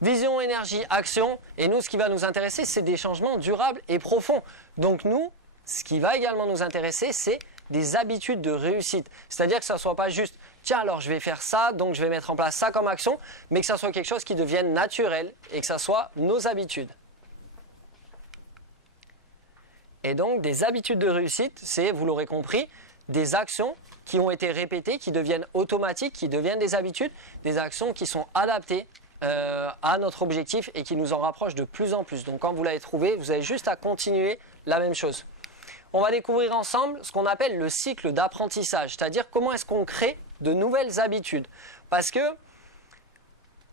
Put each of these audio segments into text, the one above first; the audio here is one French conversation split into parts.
Vision, énergie, action. Et nous, ce qui va nous intéresser, c'est des changements durables et profonds. Donc nous, ce qui va également nous intéresser, c'est des habitudes de réussite. C'est-à-dire que ça ne soit pas juste, tiens, alors je vais faire ça, donc je vais mettre en place ça comme action, mais que ça soit quelque chose qui devienne naturel et que ça soit nos habitudes. Et donc, des habitudes de réussite, c'est, vous l'aurez compris, des actions qui ont été répétées, qui deviennent automatiques, qui deviennent des habitudes, des actions qui sont adaptées à notre objectif et qui nous en rapprochent de plus en plus. Donc quand vous l'avez trouvé, vous avez juste à continuer la même chose. On va découvrir ensemble ce qu'on appelle le cycle d'apprentissage, c'est-à-dire comment est-ce qu'on crée de nouvelles habitudes. Parce que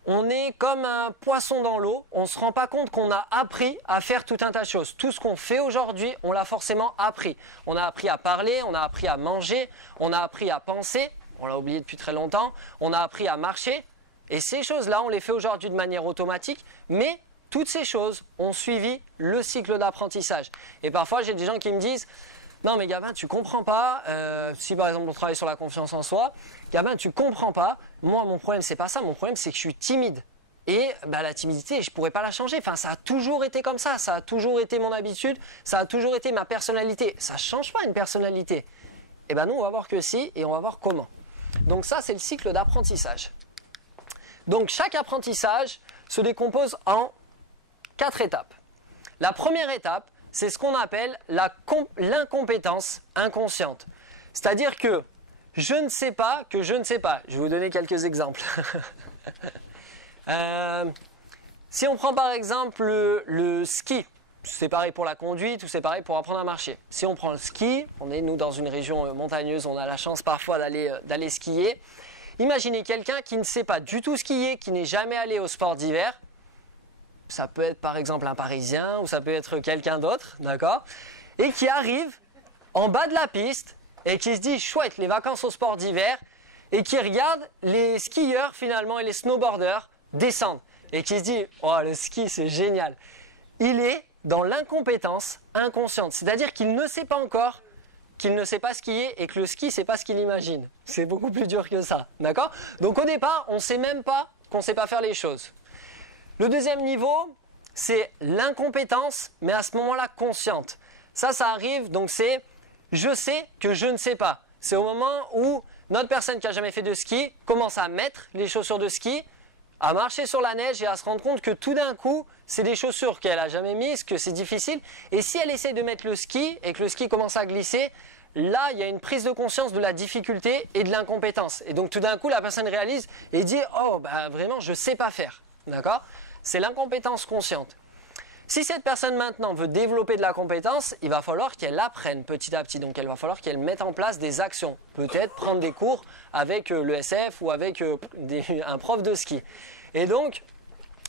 on est comme un poisson dans l'eau, on ne se rend pas compte qu'on a appris à faire tout un tas de choses. Tout ce qu'on fait aujourd'hui, on l'a forcément appris. On a appris à parler, on a appris à manger, on a appris à penser, on l'a oublié depuis très longtemps, on a appris à marcher. Et ces choses-là, on les fait aujourd'hui de manière automatique, mais toutes ces choses ont suivi le cycle d'apprentissage. Et parfois, j'ai des gens qui me disent « Non mais Gabin, tu comprends pas, si par exemple on travaille sur la confiance en soi, Gabin, tu comprends pas, moi mon problème c'est pas ça, mon problème c'est que je suis timide. Et la timidité, je pourrais pas la changer, enfin ça a toujours été comme ça a toujours été mon habitude, ça a toujours été ma personnalité. Ça change pas une personnalité. Et nous on va voir que si, et on va voir comment. Donc ça c'est le cycle d'apprentissage. Donc chaque apprentissage se décompose en 4 étapes. La première étape, c'est ce qu'on appelle l'incompétence inconsciente. C'est-à-dire que je ne sais pas que je ne sais pas. Je vais vous donner quelques exemples. Si on prend par exemple le ski, c'est pareil pour la conduite ou c'est pareil pour apprendre à marcher. Si on prend le ski, on est nous dans une région montagneuse, on a la chance parfois d'aller skier. Imaginez quelqu'un qui ne sait pas du tout skier, qui n'est jamais allé au sport d'hiver. Ça peut être par exemple un Parisien ou ça peut être quelqu'un d'autre, d'accord? Et qui arrive en bas de la piste et qui se dit chouette, les vacances au sport d'hiver, et qui regarde les skieurs finalement et les snowboarders descendre et qui se dit oh le ski c'est génial. Il est dans l'incompétence inconsciente, c'est-à-dire qu'il ne sait pas encore qu'il ne sait pas skier et que le ski c'est pas ce qu'il imagine. C'est beaucoup plus dur que ça, d'accord? Donc au départ, on ne sait même pas qu'on ne sait pas faire les choses. Le deuxième niveau, c'est l'incompétence, mais à ce moment-là consciente. Ça arrive, donc c'est je sais que je ne sais pas. C'est au moment où notre personne qui n'a jamais fait de ski commence à mettre les chaussures de ski, à marcher sur la neige et à se rendre compte que tout d'un coup, c'est des chaussures qu'elle n'a jamais mises, que c'est difficile. Et si elle essaie de mettre le ski et que le ski commence à glisser, là, il y a une prise de conscience de la difficulté et de l'incompétence. Et donc tout d'un coup, la personne réalise et dit « Oh, vraiment, je ne sais pas faire. » D'accord? C'est l'incompétence consciente. Si cette personne maintenant veut développer de la compétence, il va falloir qu'elle apprenne petit à petit. Donc il va falloir qu'elle mette en place des actions. Peut-être prendre des cours avec l'ESF ou avec un prof de ski. Et donc,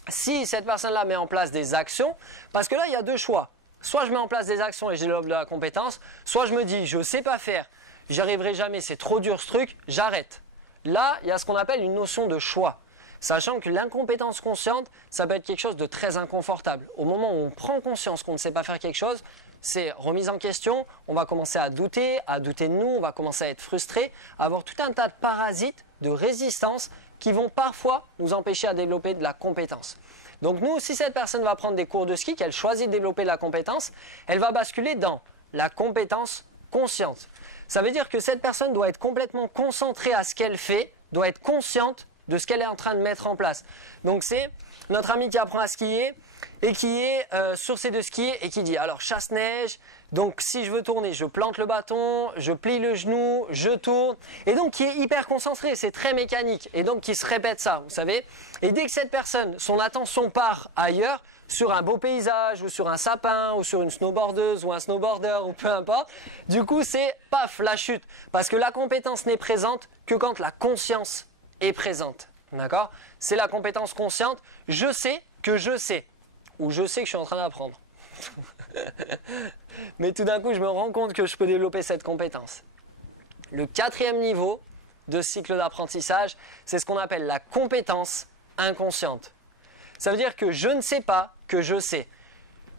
si cette personne-là met en place des actions, parce que là il y a deux choix. Soit je mets en place des actions et je développe de la compétence, soit je me dis je ne sais pas faire, j'y arriverai jamais, c'est trop dur ce truc, j'arrête. Là, il y a ce qu'on appelle une notion de choix. Sachant que l'incompétence consciente, ça peut être quelque chose de très inconfortable. Au moment où on prend conscience qu'on ne sait pas faire quelque chose, c'est remise en question, on va commencer à douter de nous, on va commencer à être frustré, à avoir tout un tas de parasites, de résistance qui vont parfois nous empêcher à développer de la compétence. Donc nous, si cette personne va prendre des cours de ski, qu'elle choisit de développer de la compétence, elle va basculer dans la compétence consciente. Ça veut dire que cette personne doit être complètement concentrée à ce qu'elle fait, doit être consciente de ce qu'elle est en train de mettre en place. Donc c'est notre ami qui apprend à skier et qui est sur ses deux skis et qui dit alors chasse-neige, donc si je veux tourner, je plante le bâton, je plie le genou, je tourne, et donc qui est hyper concentré, c'est très mécanique, et donc qui se répète ça, vous savez. Et dès que cette personne, son attention part ailleurs, sur un beau paysage, ou sur un sapin, ou sur une snowboardeuse, ou un snowboarder, ou peu importe, du coup c'est paf, la chute, parce que la compétence n'est présente que quand la conscience est présente, d'accord? C'est la compétence consciente, je sais que je sais, ou je sais que je suis en train d'apprendre. Mais tout d'un coup, je me rends compte que je peux développer cette compétence. Le quatrième niveau de cycle d'apprentissage, c'est ce qu'on appelle la compétence inconsciente. Ça veut dire que je ne sais pas que je sais.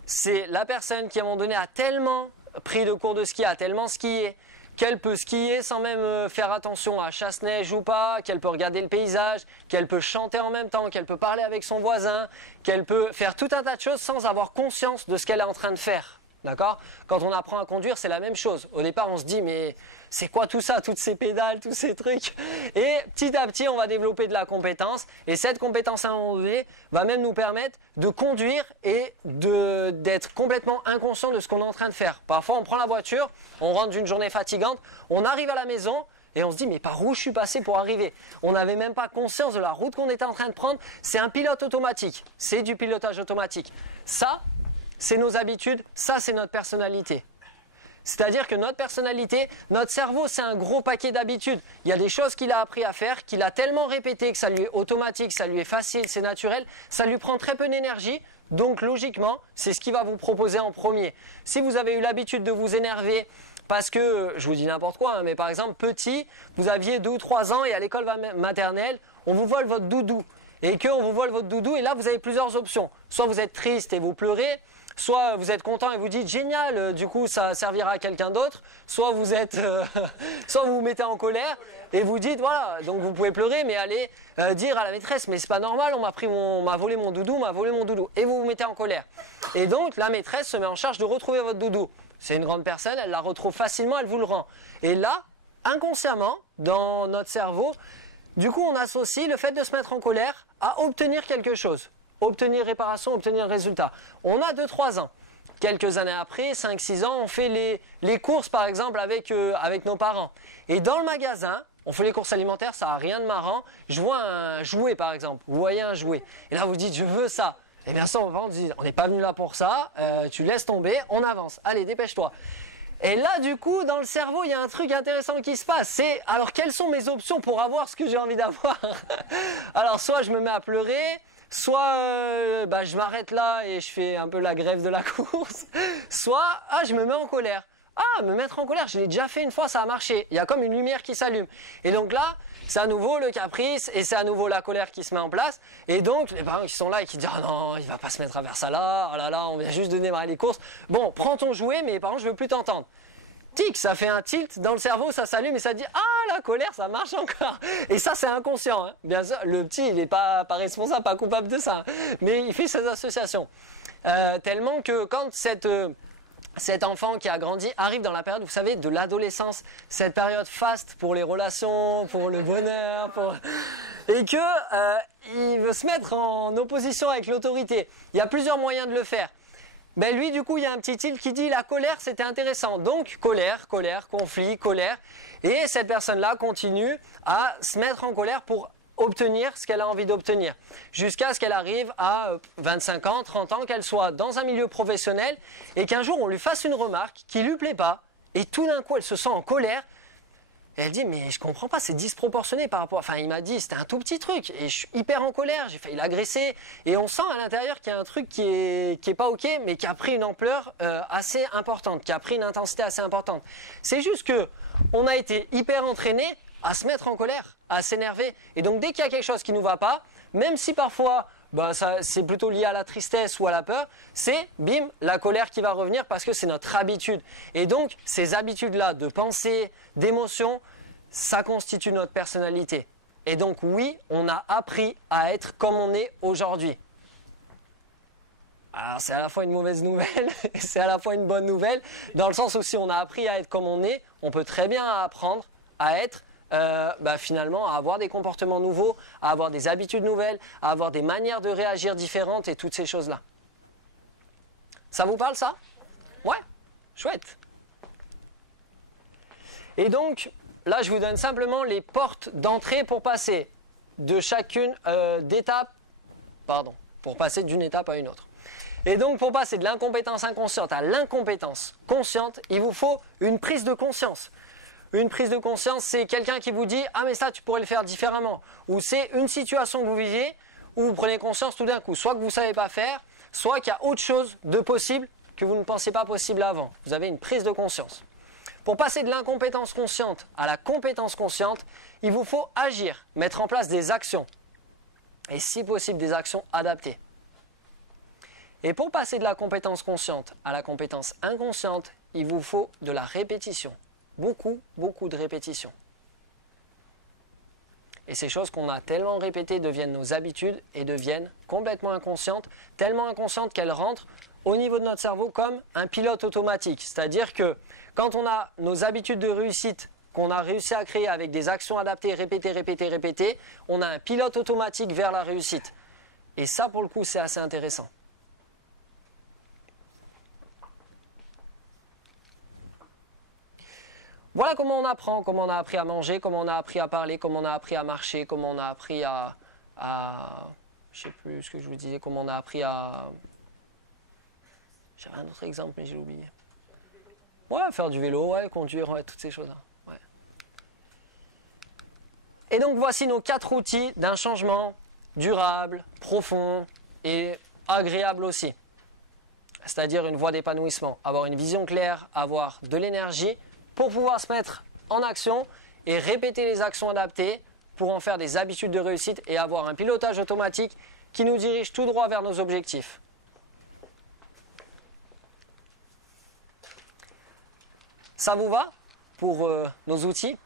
C'est la personne qui à un moment donné a tellement pris de cours de ski, a tellement skié, qu'elle peut skier sans même faire attention à chasse-neige ou pas, qu'elle peut regarder le paysage, qu'elle peut chanter en même temps, qu'elle peut parler avec son voisin, qu'elle peut faire tout un tas de choses sans avoir conscience de ce qu'elle est en train de faire. D'accord ? Quand on apprend à conduire, c'est la même chose. Au départ, on se dit, mais c'est quoi tout ça, toutes ces pédales, tous ces trucs ? Et petit à petit, on va développer de la compétence. Et cette compétence à un moment donné va même nous permettre de conduire et d'être complètement inconscient de ce qu'on est en train de faire. Parfois, on prend la voiture, on rentre d'une journée fatigante, on arrive à la maison et on se dit, mais par où je suis passé pour arriver ? On n'avait même pas conscience de la route qu'on était en train de prendre. C'est un pilote automatique. C'est du pilotage automatique. Ça, c'est nos habitudes, ça c'est notre personnalité. C'est-à-dire que notre personnalité, notre cerveau, c'est un gros paquet d'habitudes. Il y a des choses qu'il a appris à faire, qu'il a tellement répété que ça lui est automatique, ça lui est facile, c'est naturel, ça lui prend très peu d'énergie, donc logiquement, c'est ce qu'il va vous proposer en premier. Si vous avez eu l'habitude de vous énerver parce que, je vous dis n'importe quoi, mais par exemple, petit, vous aviez 2 ou 3 ans et à l'école maternelle, on vous vole votre doudou. Et qu'on vous vole votre doudou, et là vous avez plusieurs options. Soit vous êtes triste et vous pleurez, soit vous êtes content et vous dites génial, du coup ça servira à quelqu'un d'autre, soit vous êtes, soit vous vous mettez en colère et vous dites voilà, donc vous pouvez pleurer mais allez dire à la maîtresse mais c'est pas normal, on m'a volé mon doudou, et vous vous mettez en colère. Et donc la maîtresse se met en charge de retrouver votre doudou. C'est une grande personne, elle la retrouve facilement, elle vous le rend. Et là, inconsciemment, dans notre cerveau, du coup on associe le fait de se mettre en colère à obtenir quelque chose. Obtenir réparation, obtenir résultat. On a 2-3 ans. Quelques années après, 5-6 ans, on fait les courses par exemple avec nos parents. Et dans le magasin, on fait les courses alimentaires, ça n'a rien de marrant. Je vois un jouet par exemple, vous voyez un jouet. Et là vous dites je veux ça. Et bien ça on dit on n'est pas venu là pour ça, tu laisses tomber, on avance. Allez dépêche-toi. Et là du coup dans le cerveau il y a un truc intéressant qui se passe. C'est alors quelles sont mes options pour avoir ce que j'ai envie d'avoir. Alors soit je me mets à pleurer, soit je m'arrête là et je fais un peu la grève de la course, soit je me mets en colère. Me mettre en colère, je l'ai déjà fait une fois, ça a marché. Il y a comme une lumière qui s'allume. Et donc là, c'est à nouveau le caprice et c'est à nouveau la colère qui se met en place. Et donc, les parents qui sont là et qui disent « Ah non, il va pas se mettre à faire ça là, oh là là, on vient juste de démarrer les courses. Bon, prends ton jouet, mais les parents, je veux plus t'entendre. » Tic, ça fait un tilt dans le cerveau, ça s'allume et ça dit « Ah, la colère, ça marche encore !» Et ça, c'est inconscient. Hein. Bien sûr, le petit, il n'est pas responsable, pas coupable de ça. Mais il fait ces associations. Tellement que quand cet enfant qui a grandi arrive dans la période, vous savez, de l'adolescence, cette période faste pour les relations, pour le bonheur, et il veut se mettre en opposition avec l'autorité. Il y a plusieurs moyens de le faire. Ben lui, du coup, il y a un petit tilt qui dit la colère, c'était intéressant. Donc, colère, conflit, colère. Et cette personne-là continue à se mettre en colère pour obtenir ce qu'elle a envie d'obtenir. Jusqu'à ce qu'elle arrive à 25 ans, 30 ans, qu'elle soit dans un milieu professionnel et qu'un jour on lui fasse une remarque qui lui plaît pas et tout d'un coup elle se sent en colère et elle dit mais je comprends pas, c'est disproportionné par rapport, enfin il m'a dit c'était un tout petit truc et je suis hyper en colère, j'ai failli l'agresser et on sent à l'intérieur qu'il y a un truc qui est pas ok mais qui a pris une ampleur assez importante, qui a pris une intensité assez importante. C'est juste que on a été hyper entraîné à se mettre en colère, à s'énerver. Et donc dès qu'il y a quelque chose qui ne nous va pas, même si parfois c'est plutôt lié à la tristesse ou à la peur, c'est bim, la colère qui va revenir parce que c'est notre habitude. Et donc ces habitudes-là de pensée, d'émotion, ça constitue notre personnalité. Et donc oui, on a appris à être comme on est aujourd'hui. Alors c'est à la fois une mauvaise nouvelle et c'est à la fois une bonne nouvelle, dans le sens où si on a appris à être comme on est, on peut très bien apprendre à être finalement à avoir des comportements nouveaux, à avoir des habitudes nouvelles, à avoir des manières de réagir différentes et toutes ces choses-là. Ça vous parle ça ? Ouais, chouette. Et donc, là je vous donne simplement les portes d'entrée pour passer de chacune pour passer d'une étape à une autre. Et donc pour passer de l'incompétence inconsciente à l'incompétence consciente, il vous faut une prise de conscience. Une prise de conscience, c'est quelqu'un qui vous dit « Ah mais ça, tu pourrais le faire différemment ». Ou c'est une situation que vous viviez où vous prenez conscience tout d'un coup. Soit que vous ne savez pas faire, soit qu'il y a autre chose de possible que vous ne pensiez pas possible avant. Vous avez une prise de conscience. Pour passer de l'incompétence consciente à la compétence consciente, il vous faut agir, mettre en place des actions. Et si possible, des actions adaptées. Et pour passer de la compétence consciente à la compétence inconsciente, il vous faut de la répétition. beaucoup, beaucoup de répétitions. Et ces choses qu'on a tellement répétées deviennent nos habitudes et deviennent complètement inconscientes, tellement inconscientes qu'elles rentrent au niveau de notre cerveau comme un pilote automatique. C'est-à-dire que quand on a nos habitudes de réussite qu'on a réussi à créer avec des actions adaptées, répétées, répétées, répétées, on a un pilote automatique vers la réussite. Et ça, pour le coup, c'est assez intéressant. Voilà comment on apprend, comment on a appris à manger, comment on a appris à parler, comment on a appris à marcher, comment on a appris à je ne sais plus ce que je vous disais, comment on a appris à... J'avais un autre exemple, mais j'ai oublié. Ouais, faire du vélo, ouais, conduire, ouais, toutes ces choses-là. Ouais. Et donc voici nos 4 outils d'un changement durable, profond et agréable aussi. C'est-à-dire une voie d'épanouissement, avoir une vision claire, avoir de l'énergie pour pouvoir se mettre en action et répéter les actions adaptées pour en faire des habitudes de réussite et avoir un pilotage automatique qui nous dirige tout droit vers nos objectifs. Ça vous va pour nos outils ?